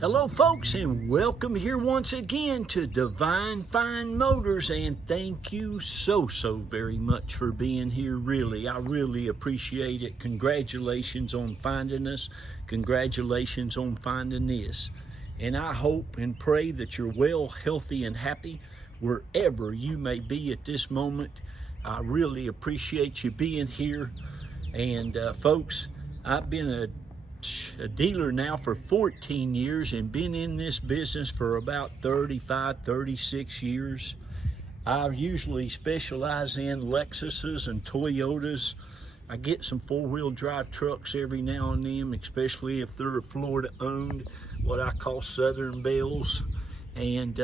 Hello folks, and welcome here once again to Divine Fine Motors, and thank you so very much for being here. I really appreciate it. Congratulations on finding us. Congratulations on finding this. And I hope and pray that you're well, healthy, and happy wherever you may be at this moment. I really appreciate you being here. And folks, I've been a dealer now for 14 years and been in this business for about 36 years. I usually specialize in Lexuses and Toyotas. I get some four-wheel drive trucks every now and then, especially if they're Florida owned, what I call Southern Bells. And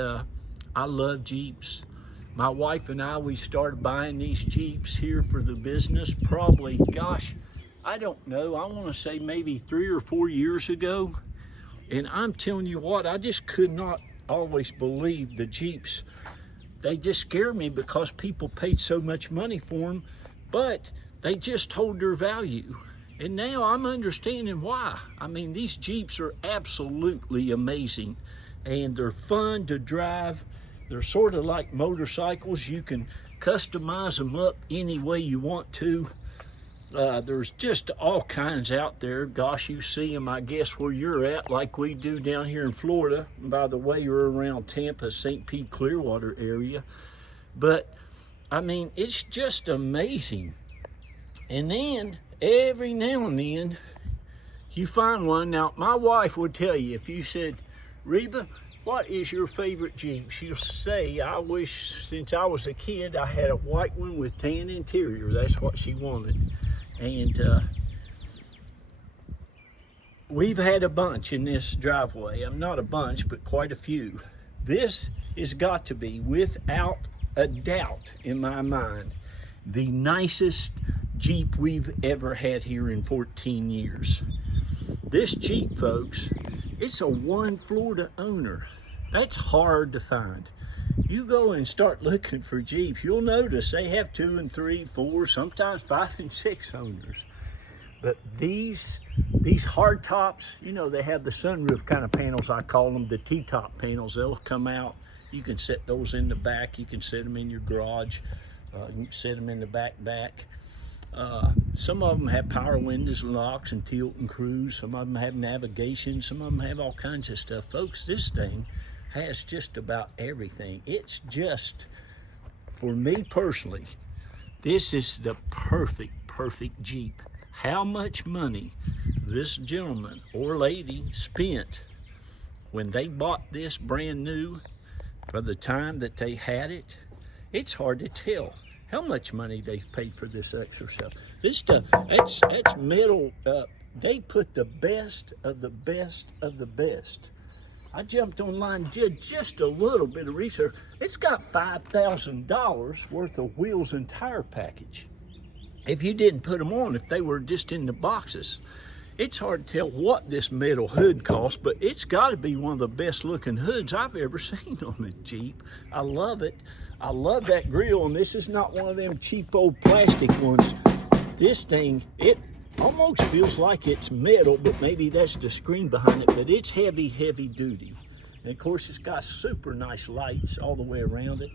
I love Jeeps. My wife and I, we started buying these Jeeps here for the business probably, gosh, I don't know, I want to say maybe 3 or 4 years ago. And I'm telling you what, I just could not always believe the Jeeps. They just scare me because people paid so much money for them, but they just hold their value. And now I'm understanding why. I mean, these Jeeps are absolutely amazing, and they're fun to drive. They're sort of like motorcycles. You can customize them up any way you want to. There's just all kinds out there. Gosh, you see them, I guess, where you're at, like we do down here in Florida. By the way, you're around Tampa, St. Pete, Clearwater area. But, I mean, it's just amazing. And then, every now and then, you find one. Now, my wife would tell you, if you said, Reba, what is your favorite Jeep? She'll say, I wish, since I was a kid, I had a white one with tan interior. That's what she wanted. And we've had a bunch in this driveway. Not a bunch, but quite a few. This has got to be, without a doubt in my mind, the nicest Jeep we've ever had here in 14 years. This Jeep, folks, it's a one Florida owner. That's hard to find. You go and start looking for Jeeps, you'll notice they have 2 and 3, 4, sometimes 5 and 6 owners. But these hard tops, you know, they have the sunroof kind of panels, I call them the T-top panels. They'll come out. You can set those in the back. You can set them in your garage. You can set them in the back. Some of them have power windows, locks, and tilt and cruise. Some of them have navigation. Some of them have all kinds of stuff. Folks, this thing has just about everything. It's just, for me personally, this is the perfect Jeep. How much money this gentleman or lady spent when they bought this brand new for the time that they had it, it's hard to tell how much money they've paid for this extra stuff. This stuff, that's metal. They put the best of the best. I jumped online, did just a little bit of research. It's got $5,000 worth of wheels and tire package. If you didn't put them on, if they were just in the boxes. It's hard to tell what this metal hood costs, but it's got to be one of the best looking hoods I've ever seen on a Jeep. I love it. I love that grill, and this is not one of them cheap old plastic ones. This thing, it almost feels like it's metal, but maybe that's the screen behind it, but it's heavy duty. And of course, it's got super nice lights all the way around it.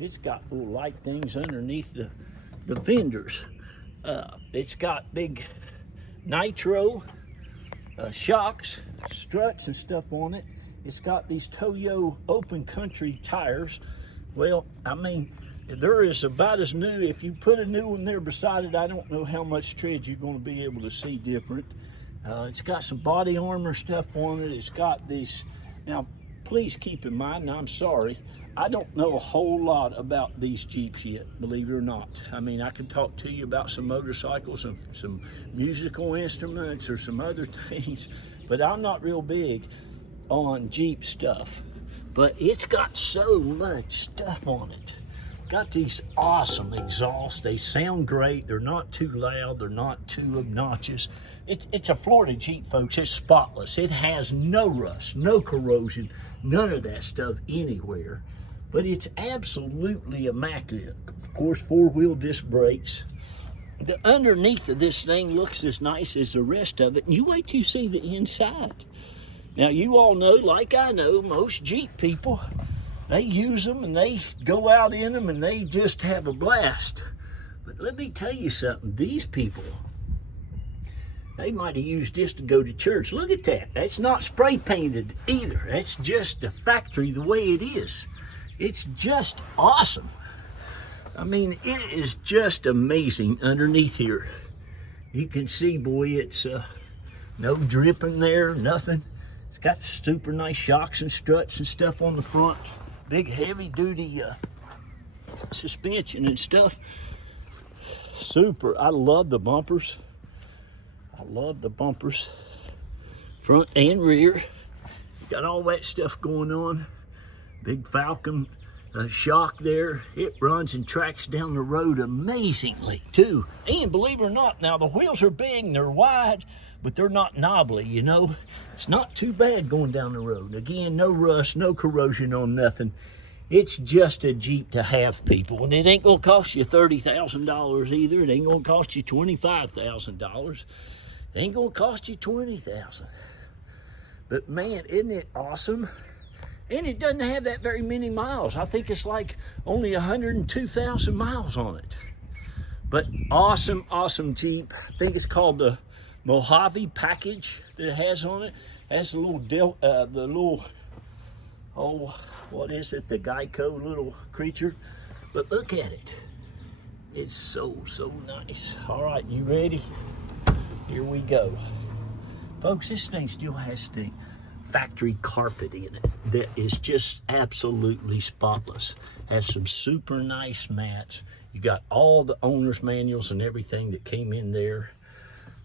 It's got little light things underneath the fenders. It's got big nitro shocks, struts and stuff on it. It's got these Toyo open country tires. Well, I mean, they're about as new. If you put a new one there beside it, I don't know how much tread you're going to be able to see different. It's got some body armor stuff on it. It's got these. Now, please keep in mind, and I'm sorry, I don't know a whole lot about these Jeeps yet, believe it or not. I mean, I can talk to you about some motorcycles and some musical instruments or some other things, but I'm not real big on Jeep stuff. But it's got so much stuff on it. Got these awesome exhausts. They sound great. They're not too loud. They're not too obnoxious. It's a Florida Jeep, folks. It's spotless. It has no rust, no corrosion, none of that stuff anywhere. But it's absolutely immaculate. Of course, four-wheel disc brakes. The underneath of this thing looks as nice as the rest of it. And you wait till you see the inside. Now, you all know, like I know, most Jeep people, they use them and they go out in them and they just have a blast. But let me tell you something, these people, they might have used this to go to church. Look at that. That's not spray painted either. That's just the factory the way it is. It's just awesome. I mean, it is just amazing underneath here. You can see, boy, it's no dripping there, nothing. It's got super nice shocks and struts and stuff on the front. Big heavy duty suspension and stuff. Super. I love the bumpers. I love the bumpers, front and rear. Got all that stuff going on. Big Falcon shock there. It runs and tracks down the road amazingly too. And believe it or not, now the wheels are big and they're wide, but they're not knobbly, you know. It's not too bad going down the road. Again, no rust, no corrosion on nothing. It's just a Jeep to have, people. And it ain't gonna cost you $30,000 either. It ain't gonna cost you $25,000. It ain't gonna cost you $20,000. But man, isn't it awesome? And it doesn't have that very many miles. I think it's like only 102,000 miles on it. But awesome, awesome Jeep. I think it's called the Mojave package that it has on it. It has the little, what is it? The Geico little creature. But look at it. It's so nice. All right, you ready? Here we go. Folks, this thing still has the factory carpet in it that is just absolutely spotless. Has some super nice mats. You got all the owner's manuals and everything that came in there.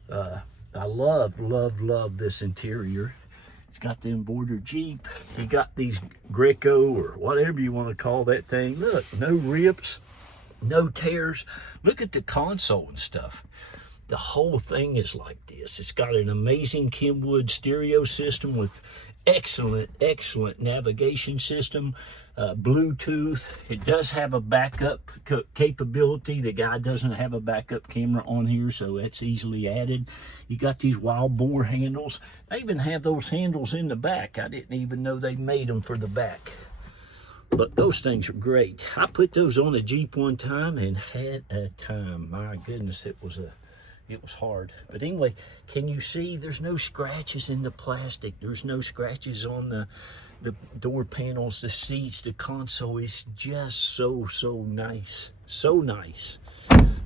I love this interior. It's got the embroidered Jeep. You got these Greco or whatever you want to call that thing. Look, no rips, no tears. Look at the console and stuff. The whole thing is like this. It's got an amazing Kenwood stereo system with excellent navigation system, Bluetooth. It does have a backup capability. The guy doesn't have a backup camera on here, so that's easily added. You got these wild boar handles. They even have those handles in the back. I didn't even know they made them for the back. But those things are great. I put those on a Jeep one time and had a time. My goodness, it was hard. But anyway, can you see there's no scratches in the plastic? There's no scratches on the door panels, the seats, the console is just so nice. So nice.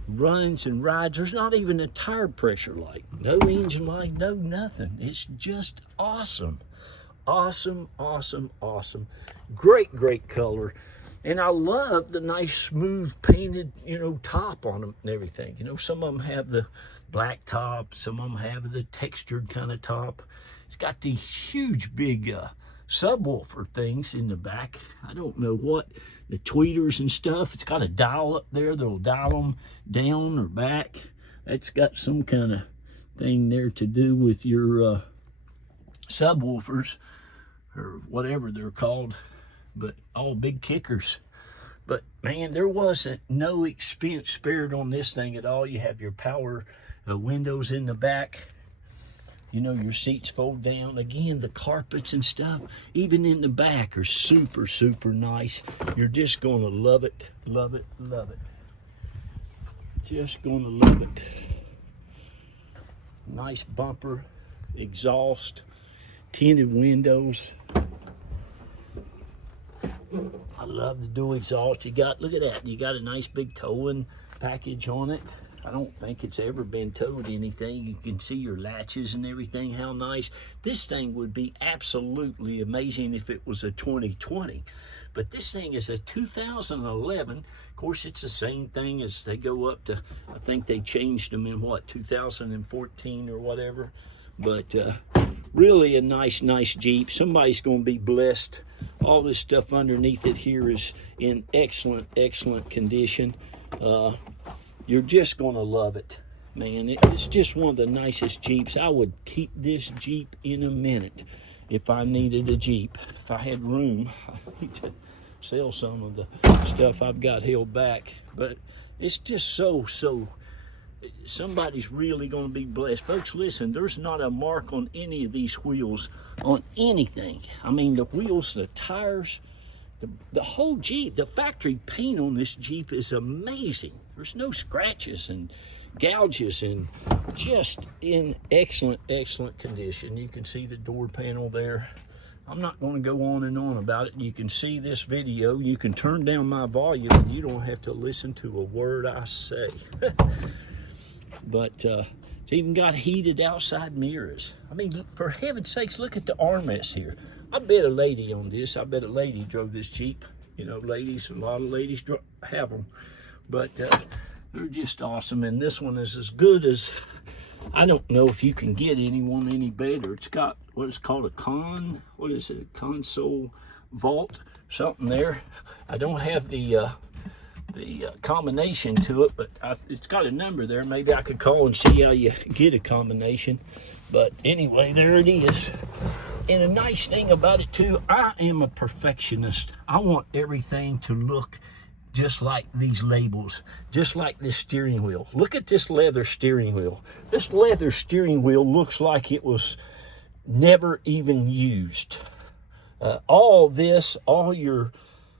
Runs and rides. There's not even a tire pressure light. No engine light, no nothing. It's just awesome. Awesome. Great color. And I love the nice smooth painted, top on them and everything. Some of them have the black top, some of them have the textured kind of top. It's got these huge big subwoofer things in the back. I don't know what, the tweeters and stuff. It's got a dial up there that'll dial them down or back. That's got some kind of thing there to do with your subwoofers or whatever they're called. But all big kickers. But man, there wasn't no expense spared on this thing at all. You have your power windows in the back. Your seats fold down. Again, the carpets and stuff, even in the back, are super nice. You're just gonna love it. Just gonna love it. Nice bumper, exhaust, tinted windows. I love the dual exhaust. Look at that. You got a nice big towing package on it. I don't think it's ever been towed anything. You can see your latches and everything. How nice. This thing would be absolutely amazing if it was a 2020. But this thing is a 2011. Of course, it's the same thing as they go up to, I think they changed them in 2014 or whatever. But really a nice Jeep. Somebody's going to be blessed. All this stuff underneath it here is in excellent condition. You're just going to love it, man. It's just one of the nicest Jeeps. I would keep this Jeep in a minute if I needed a Jeep. If I had room, I need to sell some of the stuff I've got held back. But it's just so somebody's really going to be blessed. Folks, listen, there's not a mark on any of these wheels on anything. I mean, the wheels, the tires, the whole Jeep, the factory paint on this Jeep is amazing. There's no scratches and gouges, and just in excellent condition. You can see the door panel there. I'm not going to go on and on about it. You can see this video. You can turn down my volume and you don't have to listen to a word I say. But it's even got heated outside mirrors. I mean, for heaven's sakes, look at the armrests here. I bet a lady on this. I bet a lady drove this Jeep. You know, ladies, a lot of ladies have them. But they're just awesome. And this one is as good as, I don't know if you can get anyone any better. It's got what is called a console vault, something there. I don't have the combination to it, but it's got a number there. Maybe I could call and see how you get a combination. But anyway, there it is. And a nice thing about it too, I am a perfectionist. I want everything to look just like these labels, just like this steering wheel. Look at this leather steering wheel. This leather steering wheel looks like it was never even used. All this, all your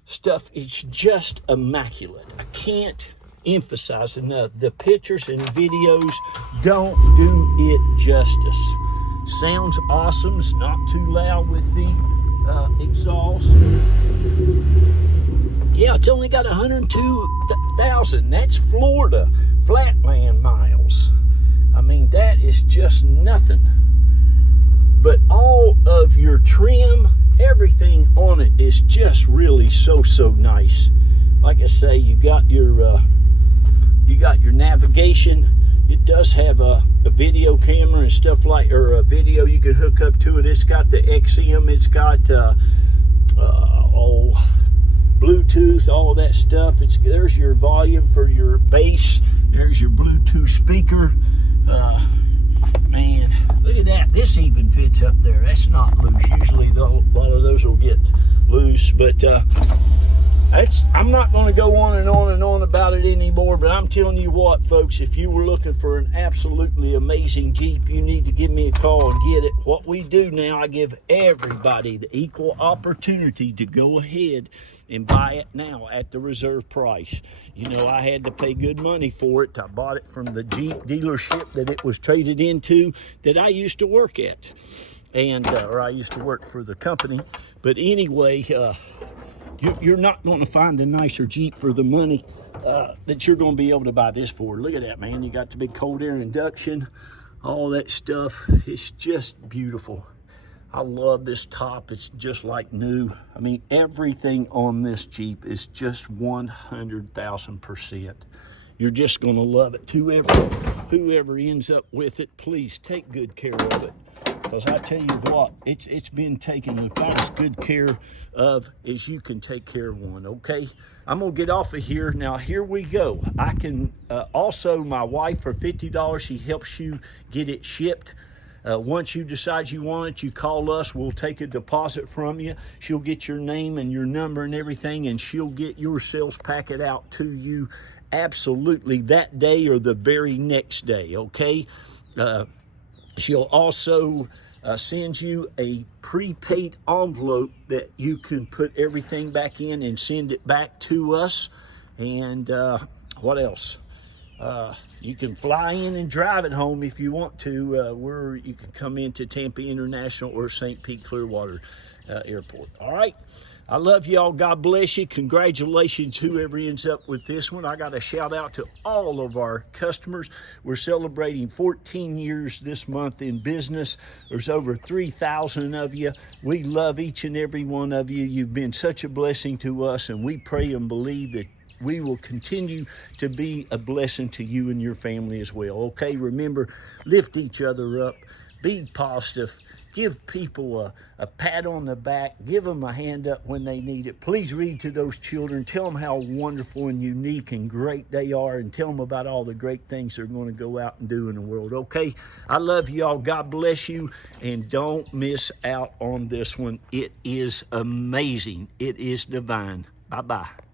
stuff, it's just immaculate. I can't emphasize enough. The pictures and videos don't do it justice. Sounds awesome. It's not too loud with the exhaust. Yeah, it's only got 102,000. That's Florida flatland miles. I mean, that is just nothing. But all of your trim, everything on it is just really so nice. Like I say, you got your navigation. It does have a video camera and stuff like, or a video you can hook up to it. It's got the XM. It's got Bluetooth, all that stuff. There's your volume for your bass. There's your Bluetooth speaker. Man, look at that. This even fits up there. That's not loose. Usually a lot of those will get loose, but I'm not going to go on and on about it anymore. But I'm telling you what, folks, if you were looking for an absolutely amazing Jeep, you need to give me a call and get it. What we do now, I give everybody the equal opportunity to go ahead and buy it now at the reserve price. You know, I had to pay good money for it. I bought it from the Jeep dealership that it was traded into that I used to work at, and or I used to work for the company. But anyway, you're not going to find a nicer Jeep for the money that you're going to be able to buy this for. Look at that, man. You got the big cold air induction, all that stuff. It's just beautiful. I love this top. It's just like new. I mean, everything on this Jeep is just 100,000%. You're just going to love it. Whoever ends up with it, please take good care of it. Because I tell you what, it's been taken about as good care of as you can take care of one, okay? I'm going to get off of here. Now, here we go. I can also, my wife, for $50, she helps you get it shipped. Once you decide you want it, you call us. We'll take a deposit from you. She'll get your name and your number and everything, and she'll get your sales packet out to you absolutely that day or the very next day, okay? She'll also send you a prepaid envelope that you can put everything back in and send it back to us. And what else? You can fly in and drive it home if you want to. You can come into Tampa International or St. Pete Clearwater Airport. All right. I love y'all. God bless you. Congratulations, whoever ends up with this one. I got a shout out to all of our customers. We're celebrating 14 years this month in business. There's over 3,000 of you. We love each and every one of you. You've been such a blessing to us, and we pray and believe that we will continue to be a blessing to you and your family as well. Okay, remember, lift each other up, be positive, give people a pat on the back, give them a hand up when they need it. Please read to those children, tell them how wonderful and unique and great they are, and tell them about all the great things they're going to go out and do in the world. Okay, I love you all. God bless you, and don't miss out on this one. It is amazing. It is divine. Bye-bye.